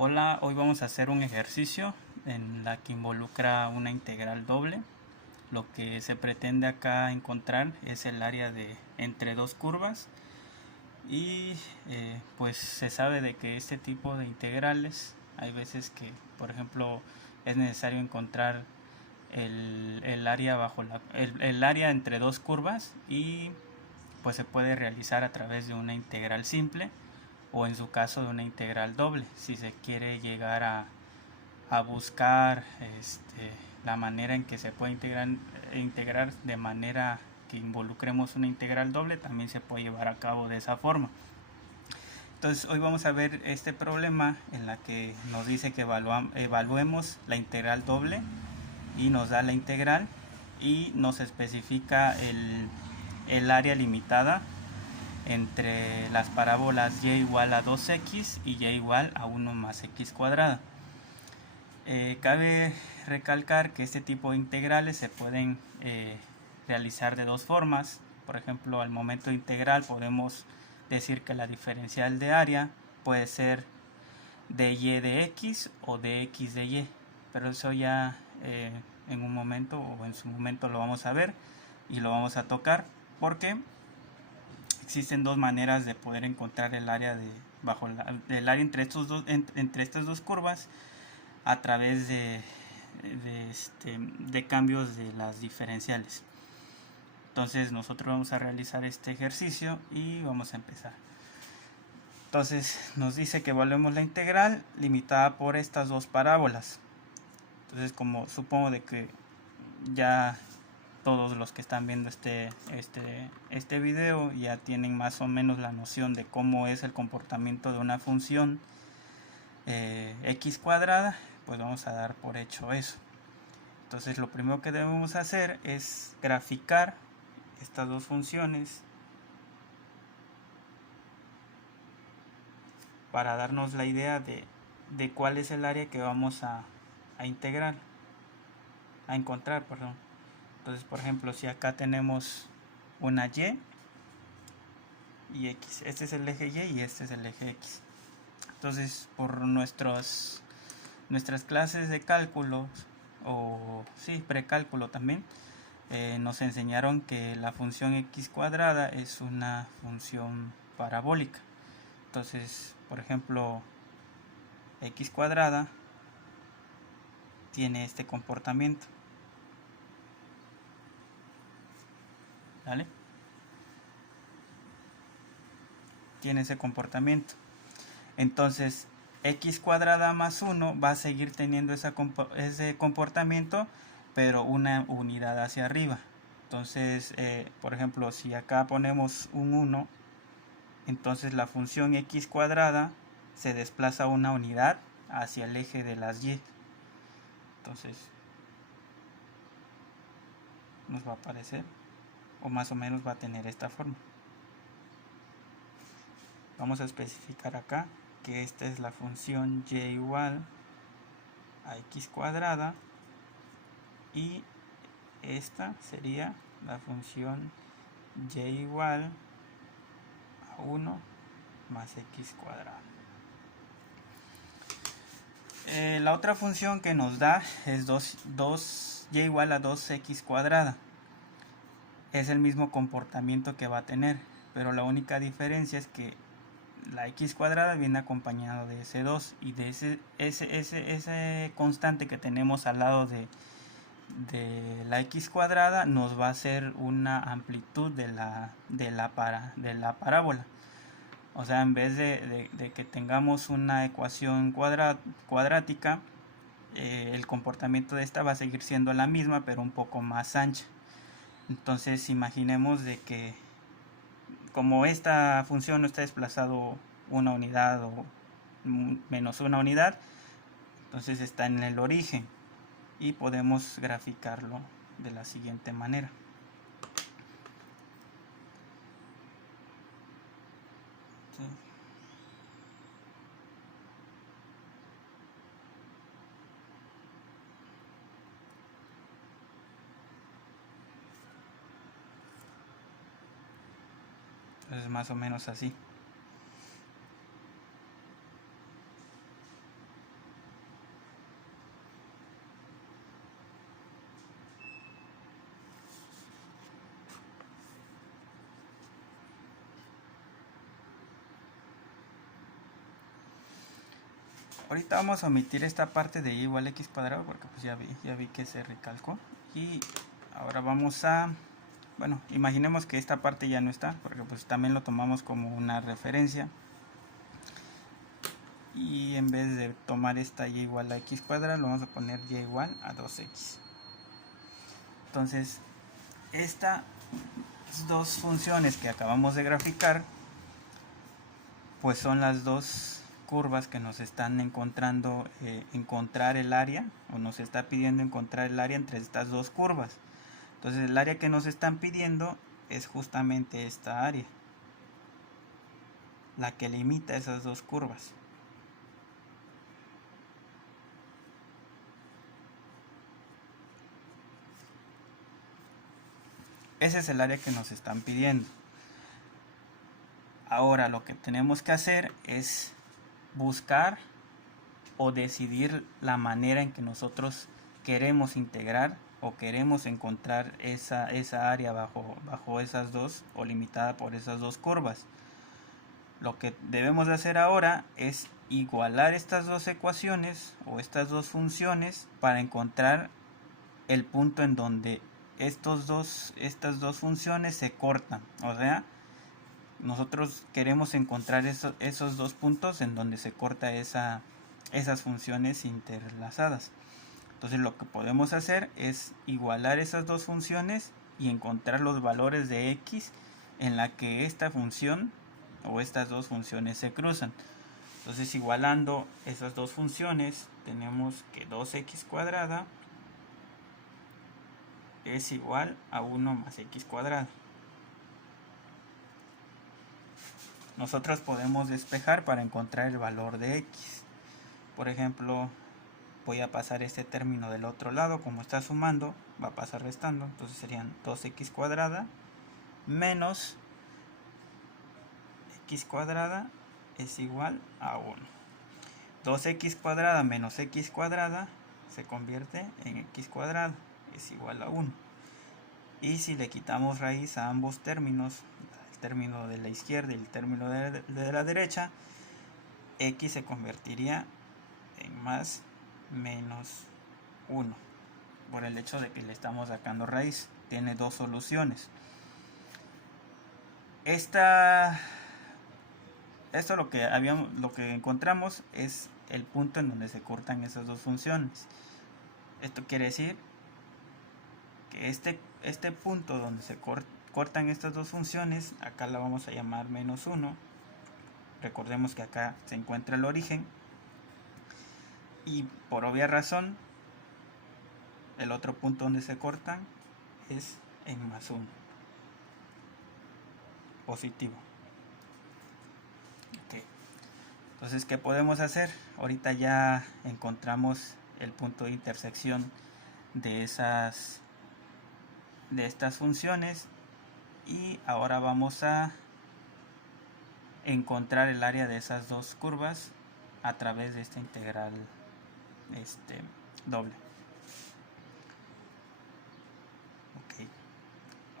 Hola, hoy vamos a hacer un ejercicio en la que involucra una integral doble. Lo que se pretende acá encontrar es el área de entre dos curvas y pues se sabe de que este tipo de integrales hay veces que, por ejemplo, es necesario encontrar el área el área entre dos curvas y pues se puede realizar a través de una integral simple o en su caso de una integral doble si se quiere llegar a buscar la manera en que se puede integrar de manera que involucremos una integral doble, también se puede llevar a cabo de esa forma. Entonces hoy vamos a ver este problema en la que nos dice que evaluemos la integral doble y nos da la integral y nos especifica el área limitada entre las parábolas y igual a 2x y y igual a 1 más x cuadrada. Cabe recalcar que este tipo de integrales se pueden realizar de dos formas. Por ejemplo, al momento integral podemos decir que la diferencial de área puede ser dy de x o de x de y, pero eso ya en un momento o en su momento lo vamos a ver y lo vamos a tocar porque existen dos maneras de poder encontrar el área del área entre estas dos curvas a través de cambios de las diferenciales. Entonces nosotros vamos a realizar este ejercicio y vamos a empezar. Entonces nos dice que evaluemos la integral limitada por estas dos parábolas. Entonces, como supongo de que ya todos los que están viendo este video ya tienen más o menos la noción de cómo es el comportamiento de una función x cuadrada, pues vamos a dar por hecho eso. Entonces lo primero que debemos hacer es graficar estas dos funciones para darnos la idea de cuál es el área que vamos a encontrar, perdón. Entonces, por ejemplo, si acá tenemos una y x, este es el eje y este es el eje x. Entonces, por nuestras clases de cálculo o sí, precálculo también, nos enseñaron que la función x cuadrada es una función parabólica. Entonces, por ejemplo, x cuadrada tiene este comportamiento. ¿Vale? Tiene ese comportamiento. Entonces, x cuadrada más 1 va a seguir teniendo ese comportamiento, pero una unidad hacia arriba. Entonces, por ejemplo, si acá ponemos un 1, entonces la función x cuadrada se desplaza una unidad hacia el eje de las y. Entonces, nos va a aparecer, o más o menos va a tener esta forma. Vamos a especificar acá que esta es la función y igual a x cuadrada y esta sería la función y igual a 1 más x cuadrado. La otra función que nos da es 2y igual a 2x cuadrada. Es el mismo comportamiento que va a tener, pero la única diferencia es que la x cuadrada viene acompañado de ese 2 y de ese constante que tenemos al lado de la x cuadrada nos va a ser una amplitud de la parábola. O sea, en vez de que tengamos una ecuación cuadrática, el comportamiento de esta va a seguir siendo la misma, pero un poco más ancha. Entonces imaginemos de que como esta función no está desplazado una unidad o menos una unidad, entonces está en el origen y podemos graficarlo de la siguiente manera. Entonces más o menos así. Ahorita vamos a omitir esta parte de y igual a x cuadrado porque pues ya vi que se recalcó. Y ahora vamos a, bueno, imaginemos que esta parte ya no está porque pues también lo tomamos como una referencia. Y en vez de tomar esta y igual a x cuadrado, lo vamos a poner y igual a 2x. Entonces, estas dos funciones que acabamos de graficar, pues son las dos curvas que nos están encontrando, encontrar el área, o nos está pidiendo encontrar el área entre estas dos curvas. Entonces, el área que nos están pidiendo es justamente esta área, la que limita esas dos curvas. Ese es el área que nos están pidiendo. Ahora lo que tenemos que hacer es buscar o decidir la manera en que nosotros queremos integrar o queremos encontrar esa área bajo esas dos, o limitada por esas dos curvas. Lo que debemos de hacer ahora es igualar estas dos ecuaciones o estas dos funciones para encontrar el punto en donde estas dos funciones se cortan. O sea, nosotros queremos encontrar esos dos puntos en donde se corta esas funciones interlazadas. Entonces lo que podemos hacer es igualar esas dos funciones y encontrar los valores de x en la que esta función o estas dos funciones se cruzan. Entonces, igualando esas dos funciones, tenemos que 2x cuadrada es igual a 1 más x cuadrado. Nosotros podemos despejar para encontrar el valor de x. Por ejemplo, voy a pasar este término del otro lado, como está sumando, va a pasar restando, entonces serían 2x cuadrada menos x cuadrada es igual a 1. 2x cuadrada menos x cuadrada se convierte en x cuadrado, es igual a 1. Y si le quitamos raíz a ambos términos, el término de la izquierda y el término de la derecha, x se convertiría en más menos 1 por el hecho de que le estamos sacando raíz. Tiene dos soluciones. Esto lo que encontramos es el punto en donde se cortan esas dos funciones. Esto quiere decir que este punto donde se cortan estas dos funciones, acá la vamos a llamar menos 1. Recordemos que acá se encuentra el origen. Y por obvia razón, el otro punto donde se cortan es en más 1. Positivo. Okay. Entonces, ¿qué podemos hacer? Ahorita ya encontramos el punto de intersección de estas funciones. Y ahora vamos a encontrar el área de esas dos curvas a través de esta integral doble. Okay.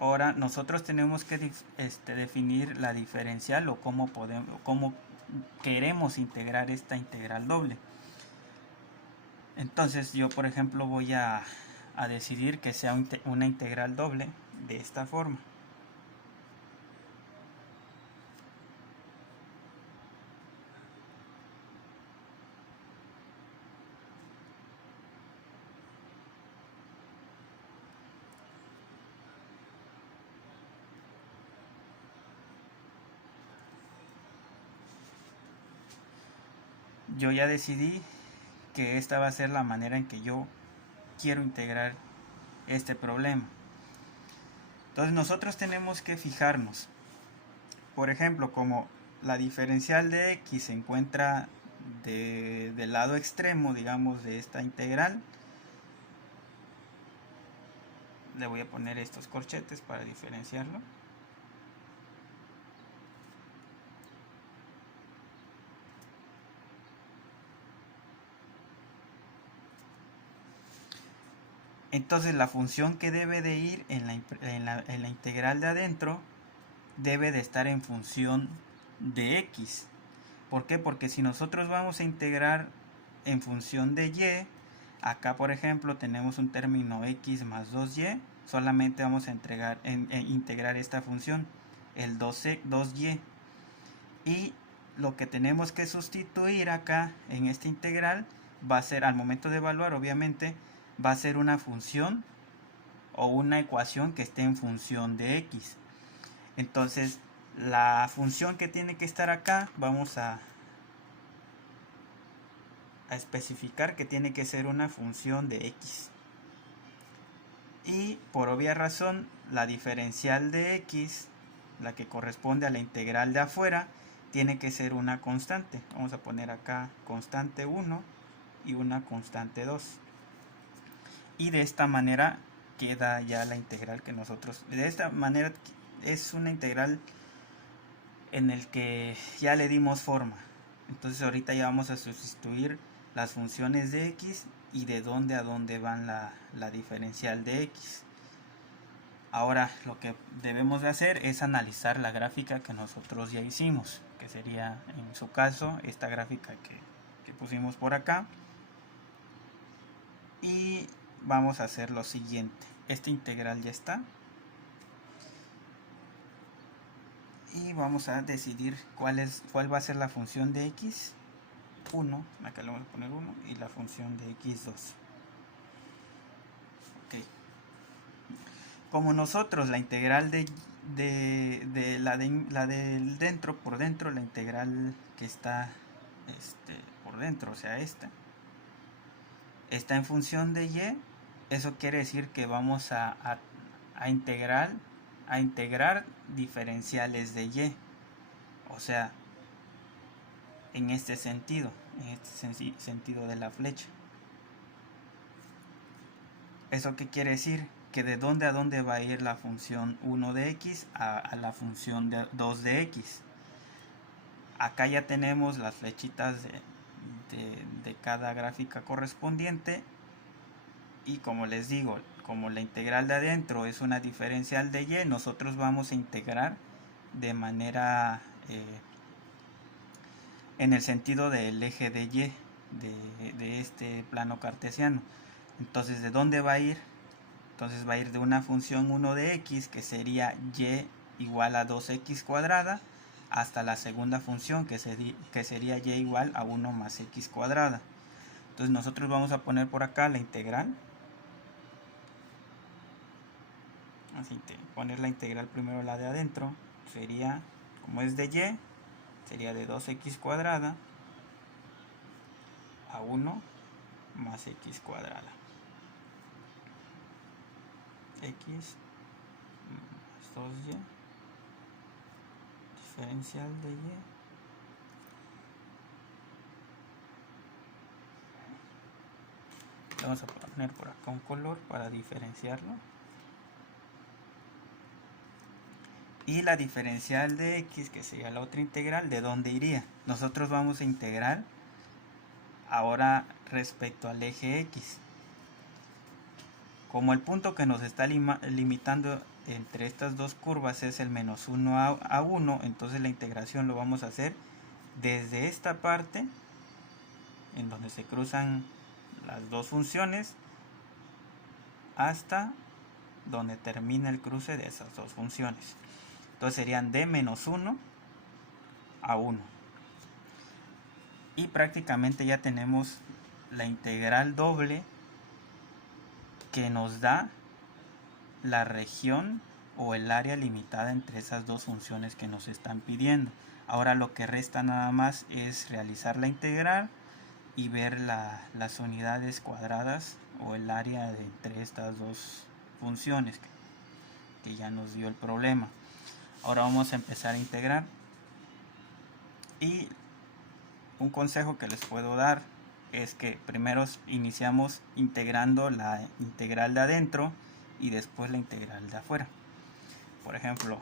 Ahora nosotros tenemos que definir la diferencial o cómo queremos integrar esta integral doble. Entonces yo, por ejemplo, voy a decidir que sea una integral doble de esta forma. Yo ya decidí que esta va a ser la manera en que yo quiero integrar este problema. Entonces nosotros tenemos que fijarnos, por ejemplo, como la diferencial de x se encuentra del lado extremo, digamos, de esta integral. Le voy a poner estos corchetes para diferenciarlo. Entonces la función que debe de ir en la integral de adentro debe de estar en función de x. ¿Por qué? Porque si nosotros vamos a integrar en función de y, acá por ejemplo tenemos un término x más 2y, solamente vamos a integrar esta función, el 2y, y lo que tenemos que sustituir acá en esta integral va a ser, al momento de evaluar obviamente, va a ser una función o una ecuación que esté en función de x. Entonces la función que tiene que estar acá, vamos a especificar que tiene que ser una función de x. Y por obvia razón, la diferencial de x, la que corresponde a la integral de afuera, tiene que ser una constante. Vamos a poner acá constante 1 y una constante 2. Y de esta manera queda ya la integral que nosotros... De esta manera es una integral en el que ya le dimos forma. Entonces ahorita ya vamos a sustituir las funciones de x y de dónde a dónde van la diferencial de x. Ahora lo que debemos de hacer es analizar la gráfica que nosotros ya hicimos, que sería en su caso esta gráfica que pusimos por acá. Y vamos a hacer lo siguiente. Esta integral ya está. Y vamos a decidir cuál va a ser la función de x. 1, acá le vamos a poner 1, y la función de x2. Ok. Como nosotros la integral la del dentro por dentro, la integral que está por dentro, o sea esta, está en función de y, eso quiere decir que vamos a integrar diferenciales de y, o sea, en este sentido de la flecha. ¿Eso qué quiere decir? Que de dónde a dónde va a ir la función 1 de x a la función 2 de x. Acá ya tenemos las flechitas de cada gráfica correspondiente, y como les digo, como la integral de adentro es una diferencial de y, nosotros vamos a integrar de manera en el sentido del eje de y de este plano cartesiano. Entonces, ¿de dónde va a ir? Entonces va a ir de una función 1 de x, que sería y igual a 2x cuadrada, hasta la segunda función, que sería y igual a 1 más x cuadrada. Entonces nosotros vamos a poner por acá la integral. Así que poner la integral primero, la de adentro, sería, como es de y, sería de 2x cuadrada a 1 más x cuadrada. X más 2y diferencial de y vamos a poner por acá un color para diferenciarlo. Y la diferencial de x, que sería la otra integral, ¿de dónde iría? Nosotros vamos a integrar ahora respecto al eje x. Como el punto que nos está limitando entre estas dos curvas es el menos 1 a 1, entonces la integración lo vamos a hacer desde esta parte, en donde se cruzan las dos funciones, hasta donde termina el cruce de esas dos funciones. Entonces serían de menos 1 a 1. Y prácticamente ya tenemos la integral doble que nos da la región o el área limitada entre esas dos funciones que nos están pidiendo. Ahora lo que resta nada más es realizar la integral y ver las unidades cuadradas o el área de entre estas dos funciones que ya nos dio el problema. Ahora vamos a empezar a integrar, y un consejo que les puedo dar es que primero iniciamos integrando la integral de adentro y después la integral de afuera. Por ejemplo,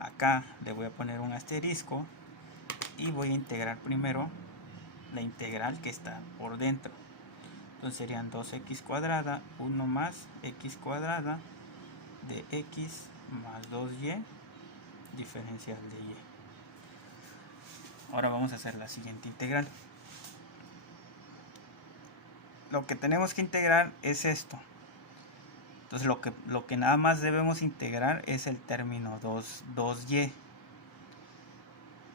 acá le voy a poner un asterisco y voy a integrar primero la integral que está por dentro. Entonces serían 2x cuadrada, 1 más x cuadrada de x más 2y diferencial de y. Ahora vamos a hacer la siguiente integral. lo que tenemos que integrar es esto. Entonces lo que nada más debemos integrar es el término 2y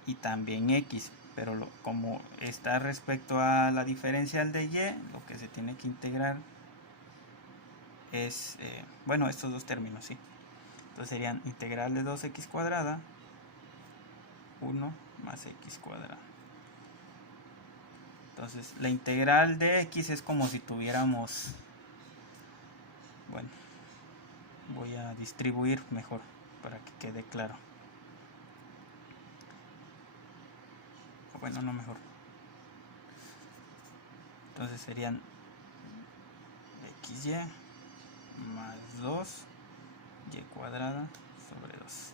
y también x, pero como está respecto a la diferencial de y, lo que se tiene que integrar es, bueno, estos dos términos, sí. Entonces serían integral de 2x cuadrada, 1 más x cuadrada. Entonces la integral de x es como si tuviéramos, bueno, voy a distribuir mejor para que quede claro. Bueno, no mejor. Entonces serían xy más 2y cuadrada sobre 2.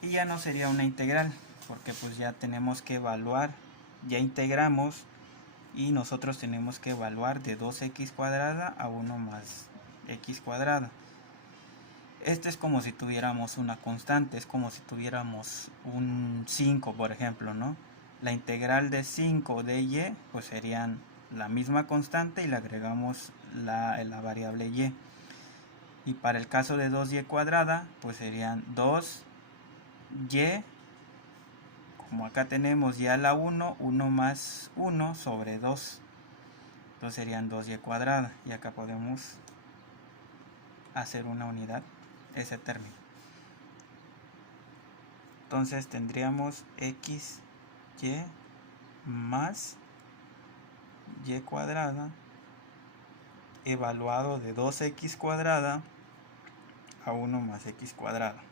Y ya no sería una integral, porque pues ya tenemos que evaluar, ya integramos y nosotros tenemos que evaluar de 2x cuadrada a 1 más x cuadrada. Este es como si tuviéramos una constante, es como si tuviéramos un 5, por ejemplo, ¿no? La integral de 5 de y pues serían la misma constante y le agregamos la variable y. Y para el caso de 2y cuadrada pues serían 2y, como acá tenemos y a la 1, 1 más 1 sobre 2. Entonces serían 2y cuadrada y acá podemos hacer una unidad ese término. Entonces tendríamos xy más y cuadrada evaluado de 2x cuadrada a 1 más x cuadrada.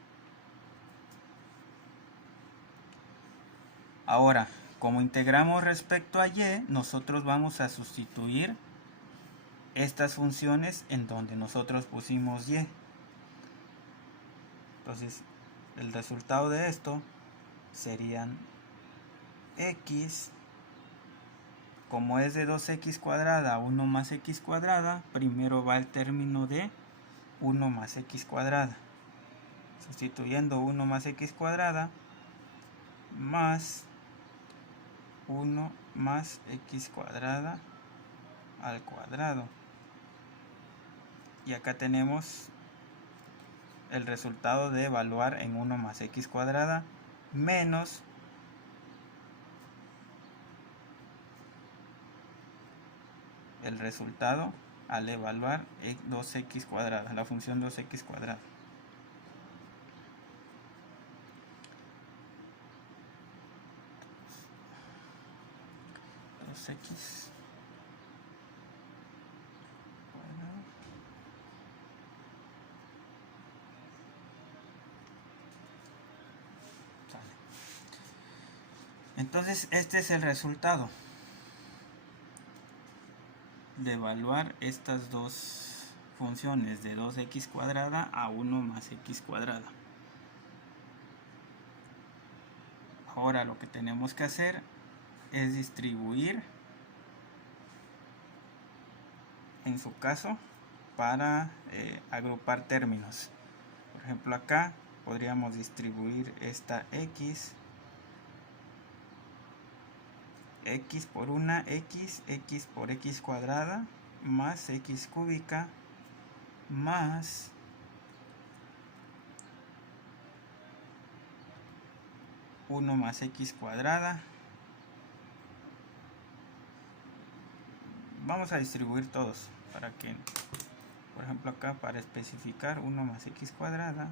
Ahora, como integramos respecto a y, nosotros vamos a sustituir estas funciones en donde nosotros pusimos y. Entonces el resultado de esto serían x, como es de 2x cuadrada a 1 más x cuadrada, primero va el término de 1 más x cuadrada, sustituyendo 1 más x cuadrada más 1 más x cuadrada al cuadrado, y acá tenemos el resultado de evaluar en 1 más x cuadrada menos el resultado al evaluar 2x cuadrada, la función 2x cuadrada. X cuadrado. Entonces este es el resultado de evaluar estas dos funciones de 2x cuadrada a 1 más x cuadrada. Ahora lo que tenemos que hacer es distribuir, en su caso, para agrupar términos. Por ejemplo, acá podríamos distribuir esta x por una x por x cuadrada más x cúbica más uno más x cuadrada. Vamos a distribuir todos para que, por ejemplo, acá para especificar 1 más x cuadrada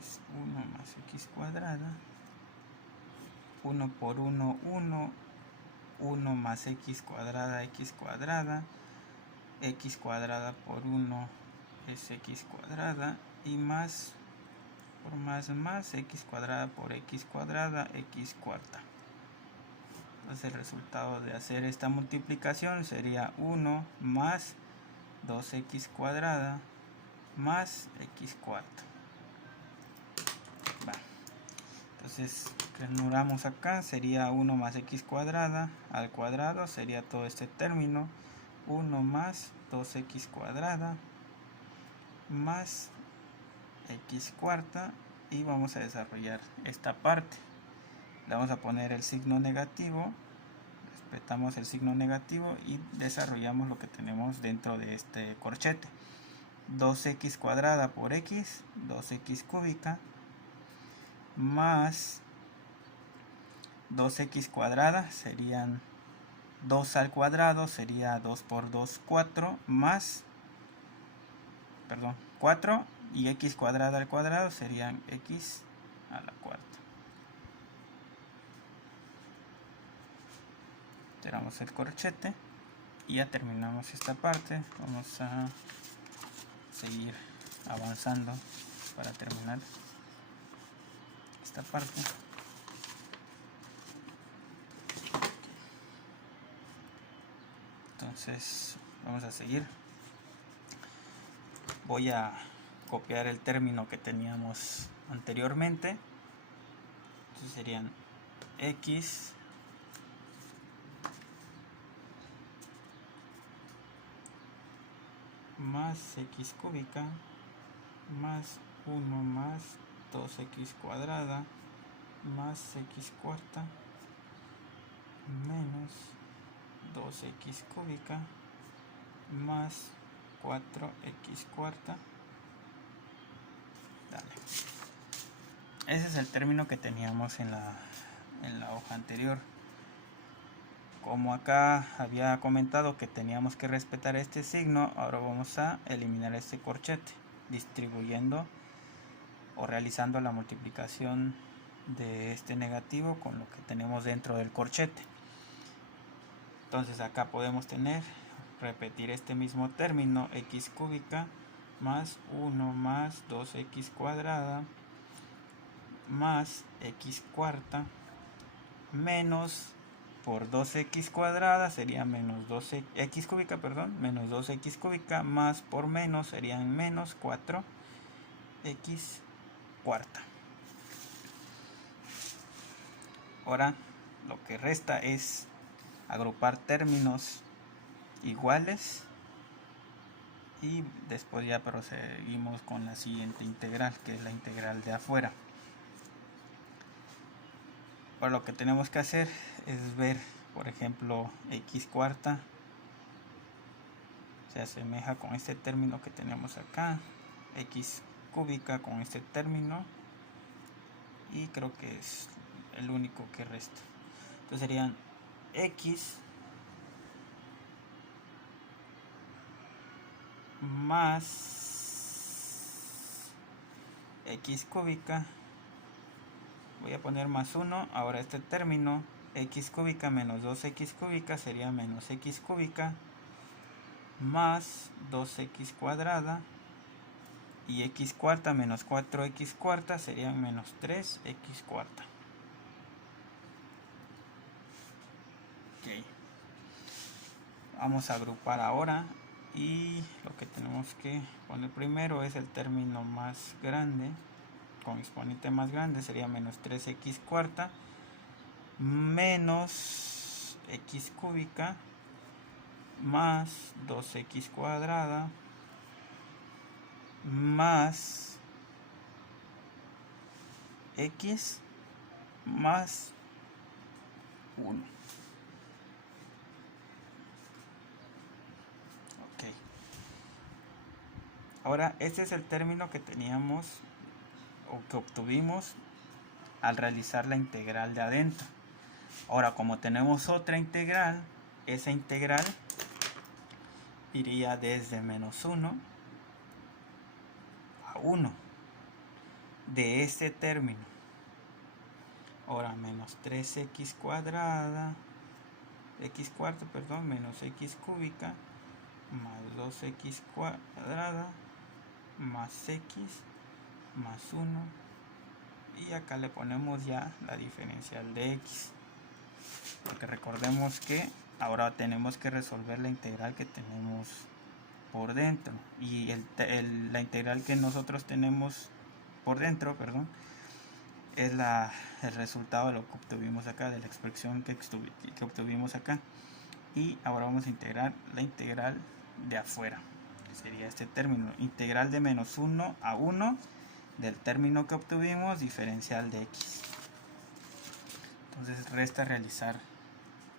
es 1 más x cuadrada, 1 por 1, 1, 1 más x cuadrada por 1 es x cuadrada, y más por más x cuadrada por x cuadrada, x cuarta. Entonces el resultado de hacer esta multiplicación sería 1 más 2x cuadrada más x cuarta. Entonces ranuramos acá, sería 1 más x cuadrada al cuadrado, sería todo este término, 1 más 2x cuadrada más x cuarta, y vamos a desarrollar esta parte. Le vamos a poner el signo negativo, respetamos el signo negativo y desarrollamos lo que tenemos dentro de este corchete. 2x cuadrada por x, 2x cúbica, más 2x cuadrada serían 2 al cuadrado, sería 2 por 2, 4, más, perdón, 4, y x cuadrada al cuadrado serían x a la cuarta. Cerramos el corchete y ya terminamos esta parte. Vamos a seguir avanzando para terminar esta parte. Entonces vamos a seguir. Voy a copiar el término que teníamos anteriormente. Entonces serían x más x cúbica más 1 más 2x cuadrada más x cuarta menos 2x cúbica más 4x cuarta. Dale. Ese es el término que teníamos en la hoja anterior. Como acá había comentado que teníamos que respetar este signo, ahora vamos a eliminar este corchete, distribuyendo o realizando la multiplicación de este negativo con lo que tenemos dentro del corchete. Entonces acá podemos repetir este mismo término, x cúbica más 1 más 2x cuadrada más x cuarta menos, por 2x cuadrada sería menos 2x cúbica, perdón, menos 2x cúbica, más por menos serían menos 4x cuarta. Ahora lo que resta es agrupar términos iguales y después ya proseguimos con la siguiente integral, que es la integral de afuera. Ahora lo que tenemos que hacer es ver, por ejemplo, x cuarta se asemeja con este término que tenemos acá, x cúbica con este término, y creo que es el único que resta. Entonces serían x más x cúbica, voy a poner más 1, ahora este término, x cúbica menos 2x cúbica sería menos x cúbica más 2x cuadrada, y x cuarta menos 4x cuarta serían menos 3x cuarta. Okay. Vamos a agrupar ahora, y lo que tenemos que poner primero es el término más grande, con exponente más grande, sería menos 3x cuarta menos x cúbica más 2x cuadrada más x más 1. Ok. Ahora este es el término que teníamos o que obtuvimos al realizar la integral de adentro. Ahora, como tenemos otra integral, esa integral iría desde menos 1 a 1 de este término. Ahora menos 3x cuadrada, x cuarta, perdón, menos x cúbica más 2x cuadrada más x más 1, y acá le ponemos ya la diferencial de x, porque recordemos que ahora tenemos que resolver la integral que tenemos por dentro, y la integral que nosotros tenemos por dentro, perdón, es el resultado de lo que obtuvimos acá, de la expresión que obtuvimos acá. Y ahora vamos a integrar la integral de afuera, que sería este término, integral de menos 1 a 1 del término que obtuvimos, diferencial de x. Entonces resta realizar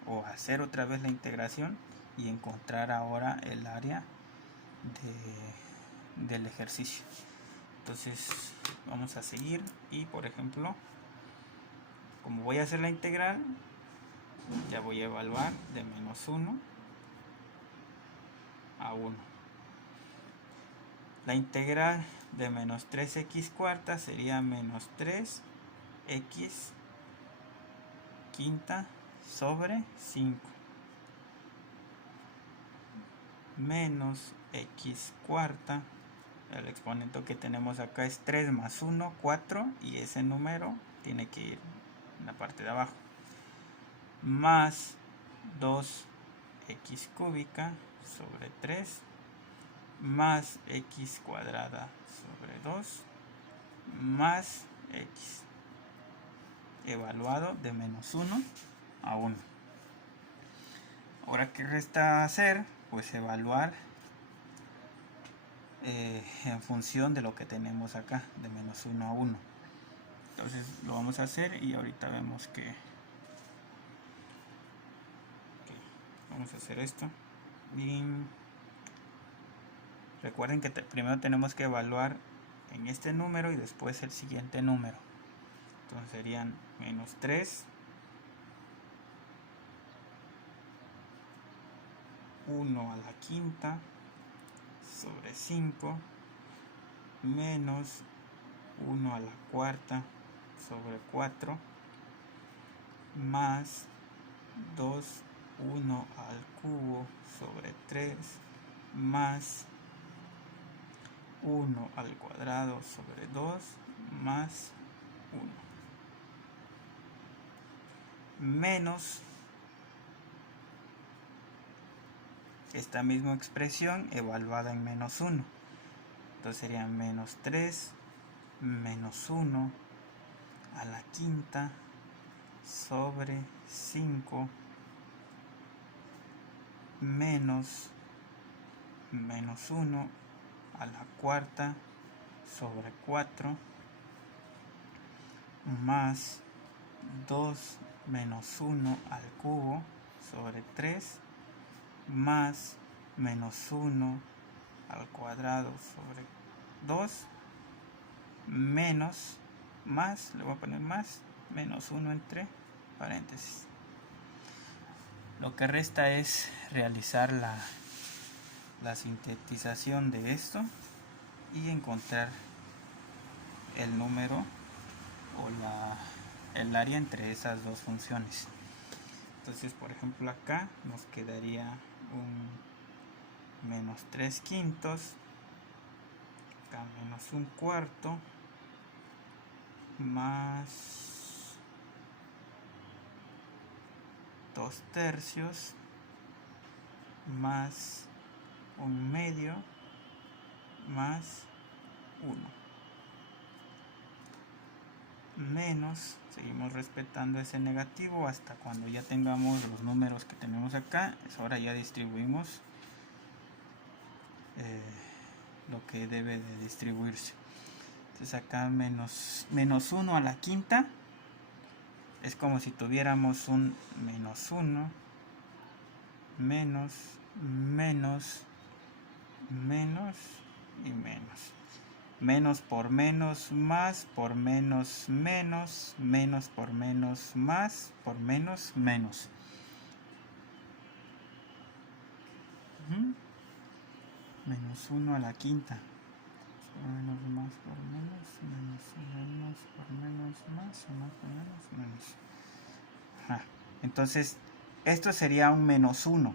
o hacer otra vez la integración y encontrar ahora el área del ejercicio. Entonces vamos a seguir y, por ejemplo, como voy a hacer la integral, ya voy a evaluar de menos 1 a 1. La integral de menos 3x cuarta sería menos 3x quinta sobre 5 menos x cuarta. El exponente que tenemos acá es 3 más 1, 4, y ese número tiene que ir en la parte de abajo, más 2x cúbica sobre 3 más x cuadrada sobre 2 más x, evaluado de menos 1 a 1. Ahora, ¿qué resta hacer? Pues evaluar en función de lo que tenemos acá, de menos 1 a 1. Entonces lo vamos a hacer y ahorita vemos que vamos a hacer esto. Y recuerden que primero tenemos que evaluar en este número y después el siguiente número. Entonces serían menos 3, 1 a la quinta sobre 5 menos 1 a la cuarta sobre 4 más 2, 1 al cubo sobre 3 más 1 al cuadrado sobre 2 más 1 menos esta misma expresión evaluada en menos 1. Entonces sería menos 3 menos 1 a la quinta sobre 5 menos 1 a la cuarta sobre 4 más 2 menos 1 al cubo sobre 3 más menos 1 al cuadrado sobre 2 menos, más, le voy a poner más, menos 1 entre paréntesis. Lo que resta es realizar la sintetización de esto y encontrar el número o el área entre esas dos funciones. Entonces, por ejemplo, acá nos quedaría un menos 3 quintos, acá menos 1 cuarto, más 2 tercios, más 1 medio, más 1. Menos, seguimos respetando ese negativo hasta cuando ya tengamos los números que tenemos acá. Ahora ya distribuimos lo que debe de distribuirse. Entonces acá menos 1 a la quinta es como si tuviéramos un menos 1, menos, menos, menos y menos. Menos por menos, más por menos, menos, menos por menos, más por menos, menos. Menos 1 a la quinta. Menos, más por menos, menos, menos por menos, más por menos, menos. Entonces, esto sería un menos 1.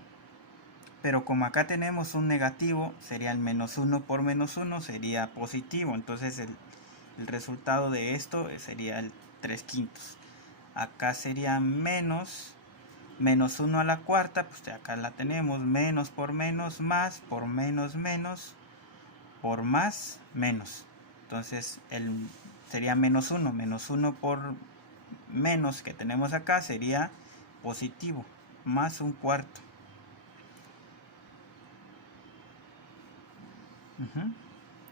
Pero como acá tenemos un negativo, sería el menos 1 por menos 1, sería positivo. Entonces el resultado de esto sería el 3 quintos. Acá sería menos 1 a la cuarta, pues acá la tenemos. Menos por menos, más por menos, menos por más, menos. Entonces sería menos 1. Menos 1 por menos que tenemos acá sería positivo, más un cuarto.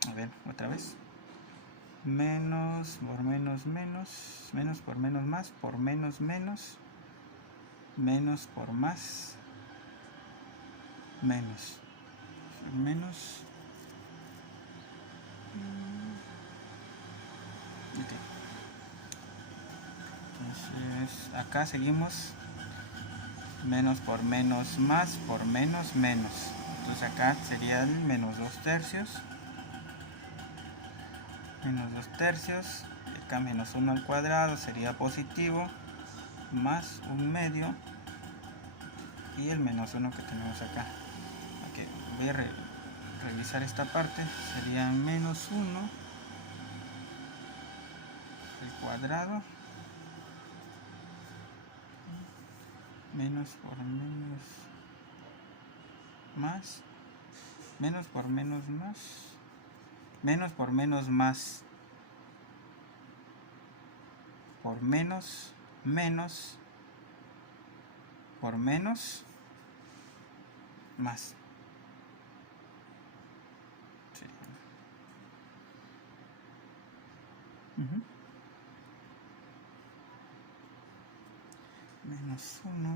A ver, otra vez. menos por menos menos, menos por menos más, por menos menos, menos por más, menos, menos. Okay. Entonces acá seguimos menos por menos más por menos menos. Entonces acá sería el menos 2 tercios. Menos 2 tercios. Acá menos 1 al cuadrado sería positivo. Más un medio. Y el menos 1 que tenemos acá. Okay, voy a revisar esta parte. Sería menos 1 al cuadrado. Menos por menos más. Menos por menos más. Menos por menos más. Por menos menos. Por menos más. Sí. Menos 1.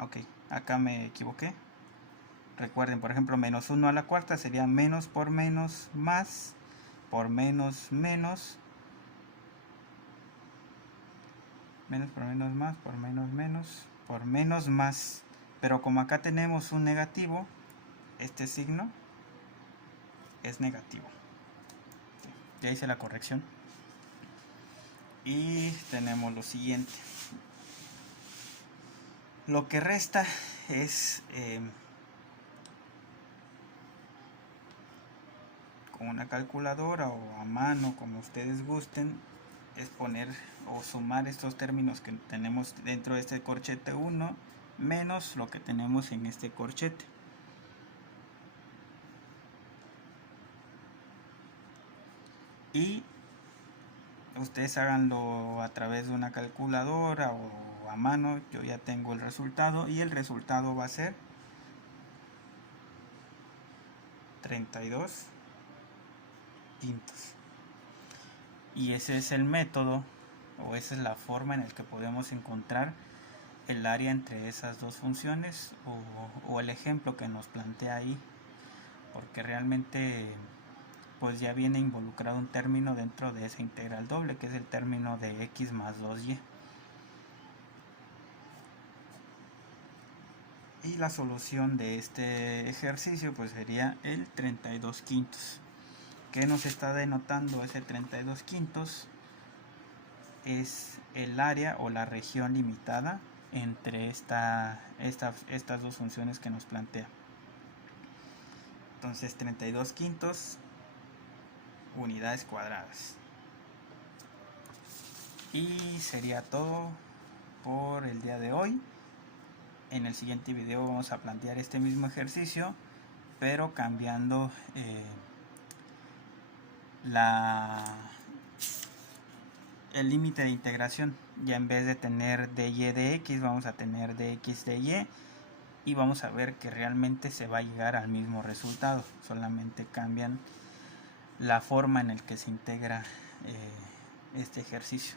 Ok, acá me equivoqué. Recuerden, por ejemplo, menos 1 a la cuarta sería menos por menos más, por menos menos, menos por menos más, por menos menos, por menos más. Pero como acá tenemos un negativo, este signo es negativo. Ya hice la corrección. Y tenemos lo siguiente. Lo que resta es con una calculadora o a mano, como ustedes gusten, es poner o sumar estos términos que tenemos dentro de este corchete 1 menos lo que tenemos en este corchete. Y ustedes háganlo a través de una calculadora o a mano. Yo ya tengo el resultado y el resultado va a ser 32 quintos. Y ese es el método o esa es la forma en la que podemos encontrar el área entre esas dos funciones o el ejemplo que nos plantea ahí, porque realmente pues ya viene involucrado un término dentro de esa integral doble, que es el término de x más 2y. Y la solución de este ejercicio pues sería el 32 quintos. ¿Qué nos está denotando ese 32 quintos? Es el área o la región limitada entre estas dos funciones que nos plantea. Entonces 32 quintos unidades cuadradas. Y sería todo por el día de hoy. En el siguiente video vamos a plantear este mismo ejercicio, pero cambiando el límite de integración. Ya en vez de tener dy de x vamos a tener dx de y, y vamos a ver que realmente se va a llegar al mismo resultado, solamente cambian la forma en la que se integra este ejercicio.